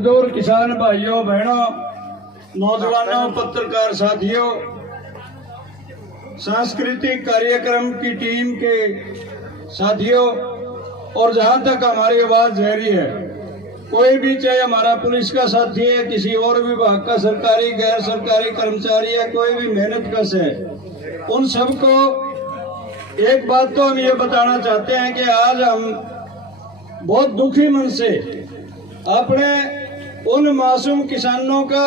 मजदूर किसान भाइयों बहनों, नौजवानों, पत्रकार साथियों, सांस्कृतिक कार्यक्रम की टीम के साथियों, और जहां तक हमारी आवाज जा रही है, कोई भी चाहे हमारा पुलिस का साथी है, किसी और विभाग का सरकारी गैर सरकारी कर्मचारी है, कोई भी मेहनत कश है, उन सबको एक बात तो हम ये बताना चाहते हैं कि आज हम बहुत दुखी मन से अपने उन मासूम किसानों का,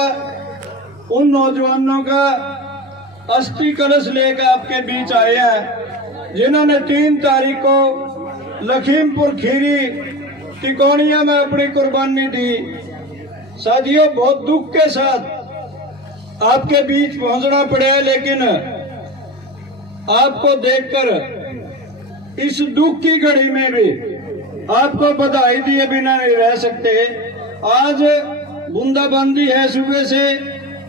उन नौजवानों का अस्थि कलश लेकर आपके बीच आए हैं, जिन्होंने 3 तारीख को लखीमपुर खीरी तिकोनिया में अपनी कुर्बानी दी। साथियों, बहुत दुख के साथ आपके बीच पहुंचना पड़ा, लेकिन आपको देखकर इस दुख की घड़ी में भी आपको बधाई दिए बिना नहीं रह सकते। आज बूंदाबांदी है, सुबह से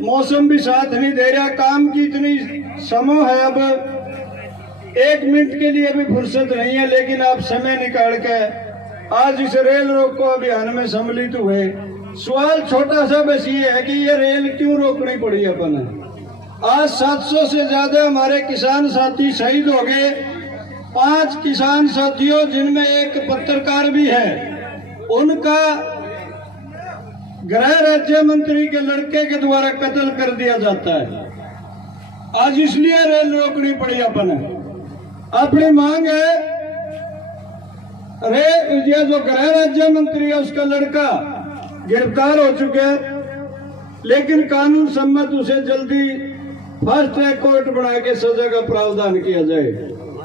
मौसम भी साथ नहीं दे रहा, काम की इतनी समूह है, अब 1 मिनट के लिए भी फुर्सत नहीं है, लेकिन आप समय निकाल के आज इस रेल रोको अभियान में सम्मिलित हुए। सवाल छोटा सा बस ये है कि ये रेल क्यों रोकनी पड़ी अपन? आज 700 से ज्यादा हमारे किसान साथी शहीद हो गए। 5 किसान साथियों, जिनमें एक पत्रकार भी है, उनका गृह राज्य मंत्री के लड़के के द्वारा कत्ल कर दिया जाता है। आज इसलिए रेल रोकनी पड़ी अपन। अपनी मांग है, ये जो गृह राज्य मंत्री है उसका लड़का गिरफ्तार हो चुके हैं, लेकिन कानून सम्मत उसे जल्दी फास्ट ट्रैक कोर्ट बना के सजा का प्रावधान किया जाए,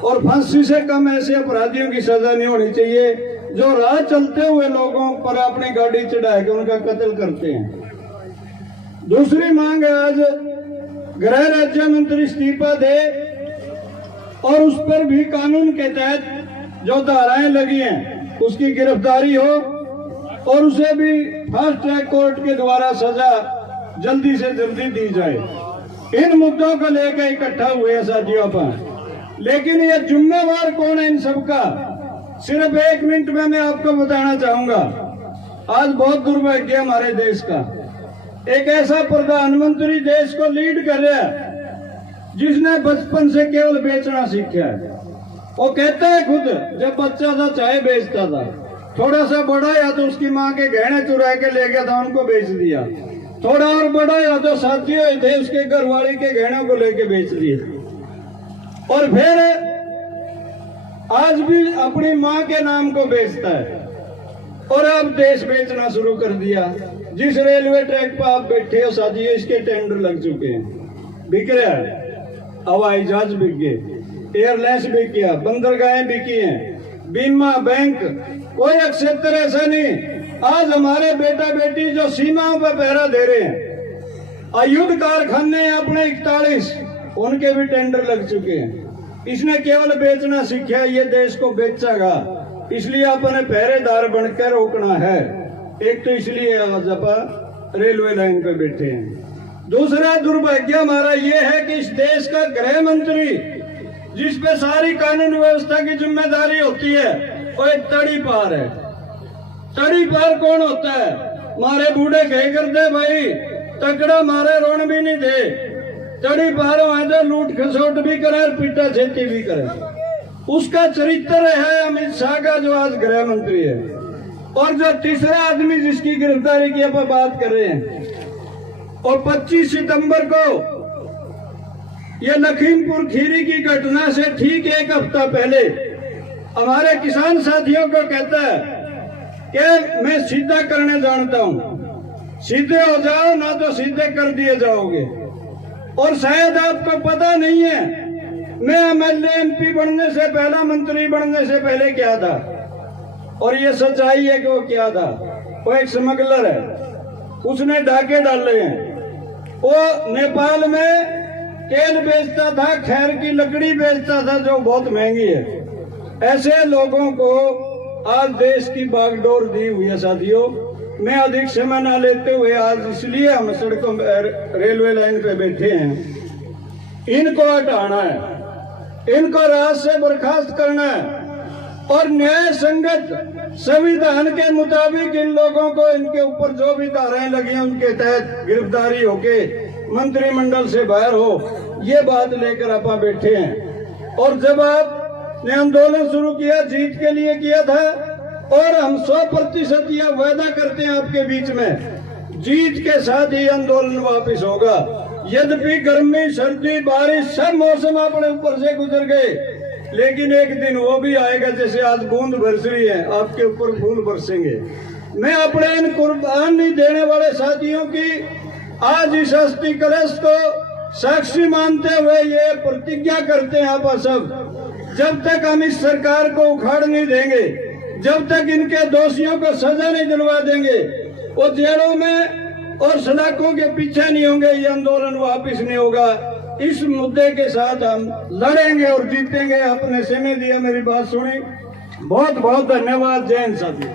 और फांसी से कम ऐसे अपराधियों की सजा नहीं होनी चाहिए जो राह चलते हुए लोगों पर अपनी गाड़ी चढ़ा के उनका कत्ल करते हैं। दूसरी मांग है, आज गृह राज्य मंत्री इस्तीफा दे और उस पर भी कानून के तहत जो धाराएं लगी हैं उसकी गिरफ्तारी हो, और उसे भी फास्ट ट्रैक कोर्ट के द्वारा सजा जल्दी से जल्दी दी जाए। इन मुद्दों को लेकर इकट्ठा हुए हैं साथियों पर, लेकिन ये जिम्मेवार कौन है इन सबका? सिर्फ 1 मिनट में मैं आपको बताना चाहूंगा। आज बहुत दुर्भाग्य है हमारे देश का, एक ऐसा प्रधानमंत्री देश को लीड कर रहा है जिसने बचपन से केवल बेचना सीखा है। वो कहता है खुद, जब बच्चा था चाय बेचता था, थोड़ा सा बड़ा या तो उसकी माँ के गहने चुरा के ले गया था, उनको बेच दिया, थोड़ा और बड़ा या तो साथियों थे उसके घरवाली के गहनों को लेके बेच दिए, और फिर आज भी अपनी माँ के नाम को बेचता है, और अब देश बेचना शुरू कर दिया। जिस रेलवे ट्रैक पर आप बैठे हो साथियों, इसके टेंडर लग चुके हैं, बिक रहा है, हवाई जहाज बिक गए, एयरलाइंस बिक गया, बंदरगाहें बिकी हैं, बीमा, बैंक, कोई क्षेत्र ऐसा नहीं। आज हमारे बेटा बेटी जो सीमाओं पर पहरा दे रहे हैं, आयुध कारखाने अपने 41, उनके भी टेंडर लग चुके हैं। इसने केवल बेचना सीखा, ये देश को बेचेगा, इसलिए अपने पहरेदार बनकर रोकना है। एक तो इसलिए आज आप रेलवे लाइन पर बैठे हैं। दूसरा दुर्भाग्य हमारा ये है कि इस देश का गृह मंत्री, जिस पे सारी कानून व्यवस्था की जिम्मेदारी होती है, वो एक तड़ी पार है। तड़ी पार कौन होता है? मारे बूढ़े कहे करते भाई, तकड़ा मारे रोन भी नहीं दे। तड़ी पार है तो लूट खसोट भी करे और पीटा छेती भी करे। उसका चरित्र है अमित शाह का, जो आज गृह मंत्री है। और जो तीसरा आदमी जिसकी गिरफ्तारी की आप बात कर रहे हैं, और 25 सितंबर को ये लखीमपुर खीरी की घटना से ठीक 1 हफ्ता पहले हमारे किसान साथियों को कहता है कि मैं सीधा करने जानता हूं, सीधे हो जाओ ना तो सीधे कर दिए जाओगे। और शायद आपको पता नहीं है, मैं एमएलए एमपी बनने से पहला, मंत्री बनने से पहले क्या था, और ये सच्चाई है कि वो क्या था। वो एक स्मगलर है, उसने डाके डाले हैं। वो नेपाल में तेल बेचता था, खैर की लकड़ी बेचता था जो बहुत महंगी है। ऐसे लोगों को आज देश की बागडोर दी हुई है साथियों। मैं अधिक समय न लेते हुए आज इसलिए हम सड़कों रेलवे लाइन पे बैठे हैं, इनको हटाना है, इनको राज से बर्खास्त करना है, और न्याय संगत संविधान के मुताबिक इन लोगों को इनके ऊपर जो भी धाराएं लगी हैं उनके तहत गिरफ्तारी होके मंत्रिमंडल से बाहर हो, ये बात लेकर आप बैठे हैं। और जब आपने आंदोलन शुरू किया, जीत के लिए किया था, और हम 100% यह वादा करते हैं आपके बीच में, जीत के साथ ही आंदोलन वापस होगा। यद्यपि गर्मी, सर्दी, बारिश सब मौसम अपने ऊपर से गुजर गए, लेकिन एक दिन वो भी आएगा जैसे आज बूंद बरस रही है, आपके ऊपर फूल बरसेंगे। मैं अपने इन कुर्बानी देने वाले साथियों की आज इस अस्थि कलश को साक्षी मानते हुए ये प्रतिज्ञा करते हैं आप सब, जब तक हम इस सरकार को उखाड़ नहीं देंगे, जब तक इनके दोषियों को सजा नहीं दिलवा देंगे, वो जेलों में और सलाखों के पीछे नहीं होंगे, ये आंदोलन वापिस नहीं होगा। इस मुद्दे के साथ हम लड़ेंगे और जीतेंगे। आपने समय दिया, मेरी बात सुनी, बहुत बहुत धन्यवाद। जय हिंद साथी।